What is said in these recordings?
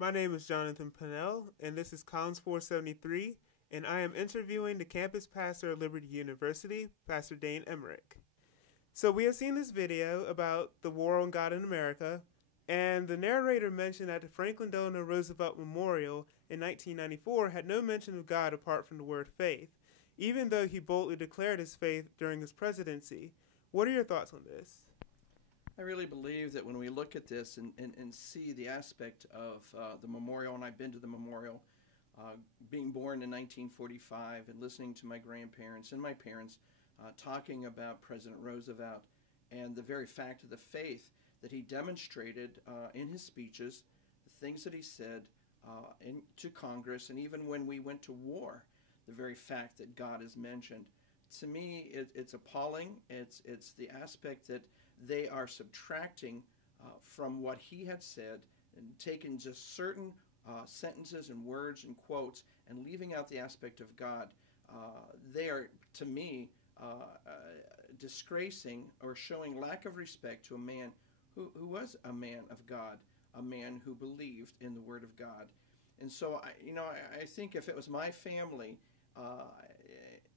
My name is Jonathan Pinnell, and this is Comms 473, and I am interviewing the campus pastor at Liberty University, Pastor Dane Emmerich. So we have seen this video about the war on God in America, and the narrator mentioned that the Franklin Delano Roosevelt Memorial in 1994 had no mention of God apart from the word faith, even though he boldly declared his faith during his presidency. What are your thoughts on this? I really believe that when we look at this and see the aspect of the memorial, and I've been to the memorial, being born in 1945 and listening to my grandparents and my parents talking about President Roosevelt and the very fact of the faith that he demonstrated in his speeches, the things that he said to Congress, and even when we went to war, the very fact that God is mentioned. To me, it's appalling. It's the aspect that they are subtracting from what he had said and taking just certain sentences and words and quotes and leaving out the aspect of God. They are, to me, disgracing or showing lack of respect to a man who was a man of God, a man who believed in the Word of God. And so, I think if it was my family,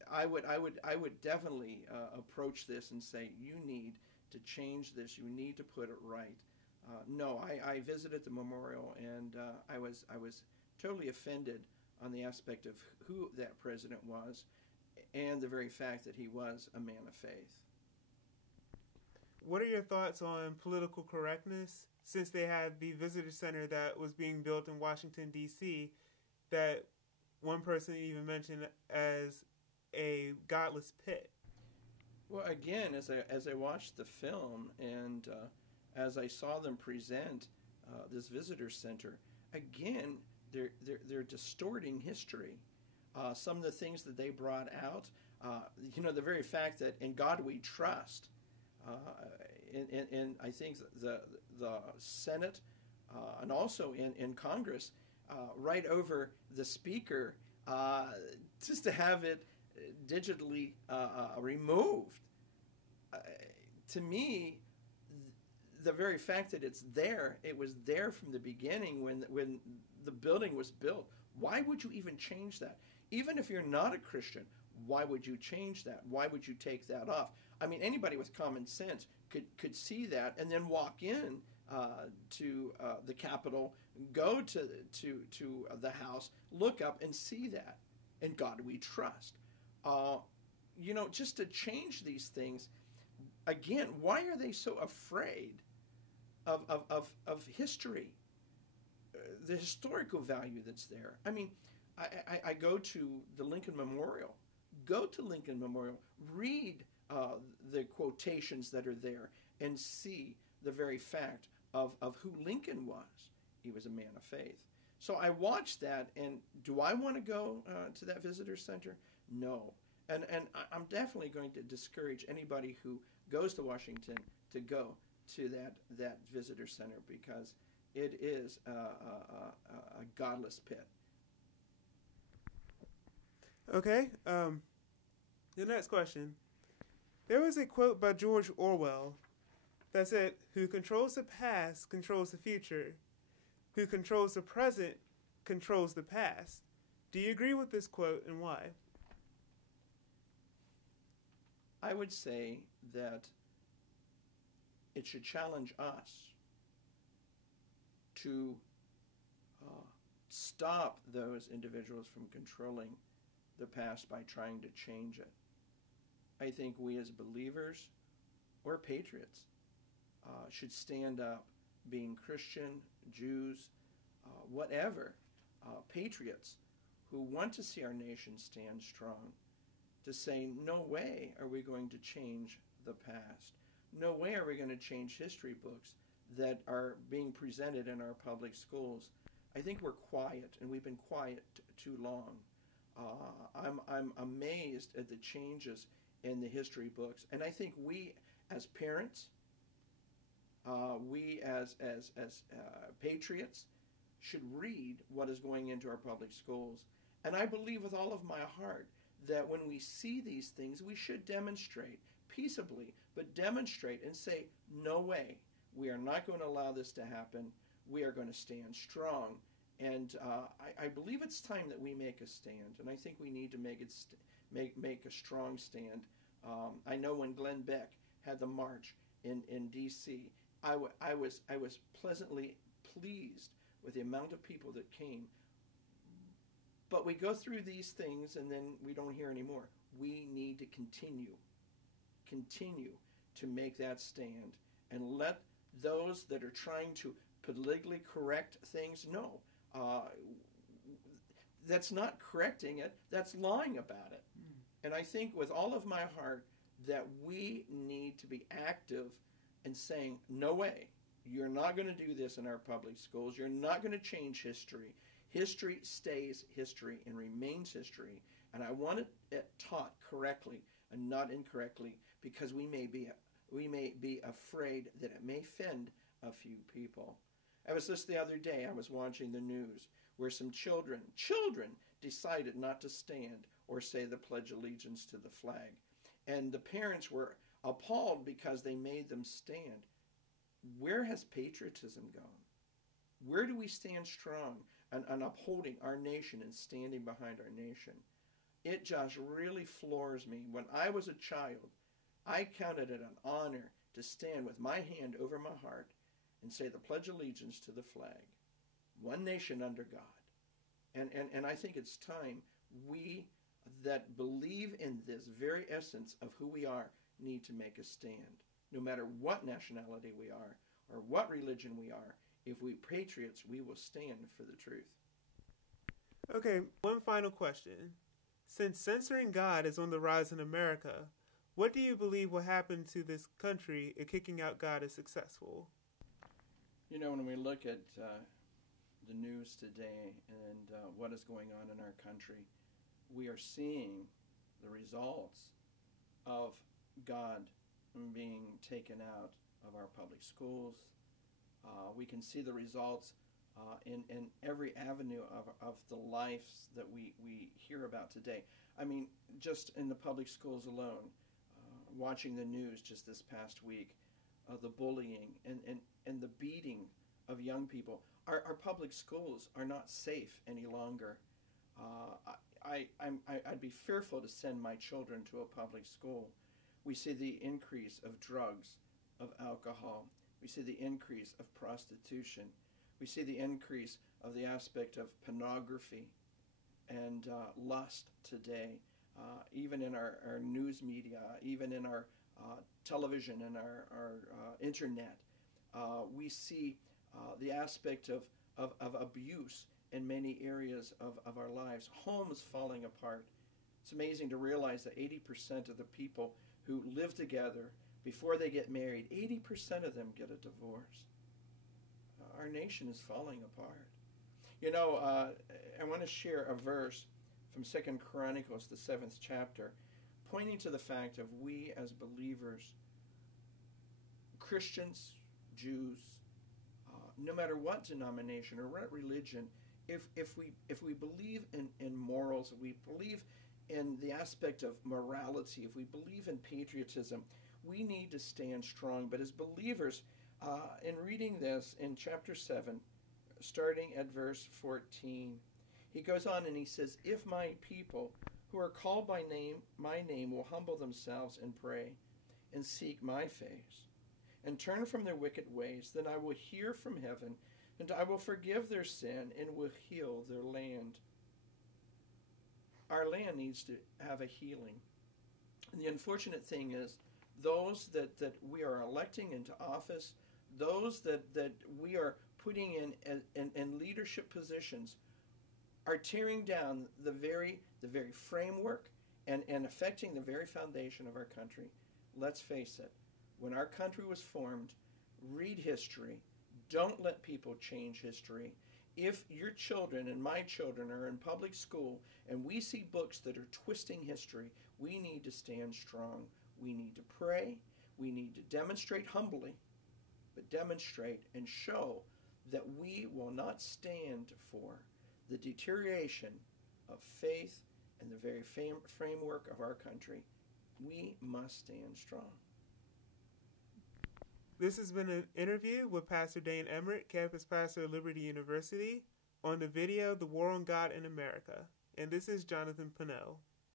I would definitely approach this and say, you need to change this. You need to put it right. No, I visited the memorial, and I was totally offended on the aspect of who that president was and the very fact that he was a man of faith. What are your thoughts on political correctness, since they had the visitor center that was being built in Washington, D.C., that one person even mentioned as a godless pit? Well, again, as I watched the film and as I saw them present this visitor center, again, they're distorting history. Some of the things that they brought out, the very fact that in God we trust. In I think the Senate and also in Congress, right over the speaker, just to have it digitally removed. To me, the very fact that it's there, it was there from the beginning when the building was built. Why would you even change that? Even if you're not a Christian, why would you change that? Why would you take that off? I mean, anybody with common sense could see that and then walk in to the Capitol, go to the House, look up and see that. In God we trust. Just to change these things, again, why are they so afraid of history, the historical value that's there? I mean, I go to the Lincoln Memorial. Go to Lincoln Memorial. Read the quotations that are there and see the very fact of who Lincoln was. He was a man of faith. So I watched that, and do I want to go to that visitor center? No. And I'm definitely going to discourage anybody who goes to Washington to go to that visitor center, because it is a godless pit. Okay, the next question. There was a quote by George Orwell that said, "Who controls the past controls the future. Who controls the present controls the past." Do you agree with this quote, and why? I would say that it should challenge us to stop those individuals from controlling the past by trying to change it. I think we as believers or patriots should stand up, being Christian, Jews, whatever, patriots who want to see our nation stand strong, to say, no way are we going to change the past. No way are we going to change history books that are being presented in our public schools. I think we're quiet, and we've been quiet too long. I'm amazed at the changes in the history books, and I think we as parents, we as patriots, should read what is going into our public schools. And I believe with all of my heart that when we see these things, we should demonstrate peaceably, but demonstrate and say, no way, we are not going to allow this to happen. We are going to stand strong And I believe it's time that we make a stand, and I think we need to make a strong stand. I know when Glenn Beck had the march in D.C., I was pleasantly pleased with the amount of people that came. But we go through these things and then we don't hear anymore. We need to continue to make that stand and let those that are trying to politically correct things know. That's not correcting it, that's lying about it. And I think with all of my heart that we need to be active in saying, no way, you're not going to do this in our public schools. You're not going to change history. History stays history and remains history. And I want it taught correctly and not incorrectly, because we may be afraid that it may offend a few people. I was just the other day, I was watching the news where some children decided not to stand or say the Pledge of Allegiance to the flag. And the parents were appalled because they made them stand. Where has patriotism gone? Where do we stand strong on upholding our nation and standing behind our nation? It just really floors me. When I was a child, I counted it an honor to stand with my hand over my heart and say the Pledge of Allegiance to the flag. One nation under God. And I think it's time we that believe in this very essence of who we are need to make a stand. No matter what nationality we are or what religion we are, if we patriots, we will stand for the truth. Okay, one final question. Since censoring God is on the rise in America, what do you believe will happen to this country if kicking out God is successful? You know, when we look at the news today and what is going on in our country, we are seeing the results of God being taken out of our public schools. We can see the results in every avenue of the lives that we hear about today. I mean, just in the public schools alone, watching the news just this past week, the bullying and the beating of young people. Our public schools are not safe any longer. I'd be fearful to send my children to a public school. We see the increase of drugs, of alcohol. We see the increase of prostitution. We see the increase of the aspect of pornography and lust today, even in our news media, even in our television and our internet. We see the aspect of abuse in many areas of our lives, homes falling apart. It's amazing to realize that 80% of the people who live together before they get married, 80% of them get a divorce. Our nation is falling apart. You know, I want to share a verse from 2 Chronicles, the 7th chapter, pointing to the fact of we as believers, Christians, Jews, no matter what denomination or what religion, if we believe in morals, if we believe in the aspect of morality, if we believe in patriotism, we need to stand strong. But as believers, in reading this in chapter 7, starting at verse 14, he goes on and he says, "If my people who are called by my name will humble themselves and pray and seek my face and turn from their wicked ways, then I will hear from heaven and I will forgive their sin and will heal their land." Our land needs to have a healing. And the unfortunate thing is, those that we are electing into office, those that we are putting in leadership positions, are tearing down the very framework and affecting the very foundation of our country. Let's face it, when our country was formed, read history. Don't let people change history. If your children and my children are in public school and we see books that are twisting history, we need to stand strong. We need to pray. We need to demonstrate humbly, but demonstrate and show that we will not stand for the deterioration of faith and the very framework of our country. We must stand strong. This has been an interview with Pastor Dane Emmerich, campus pastor at Liberty University. on the video The War on God in America. And this is Jonathan Pinnell.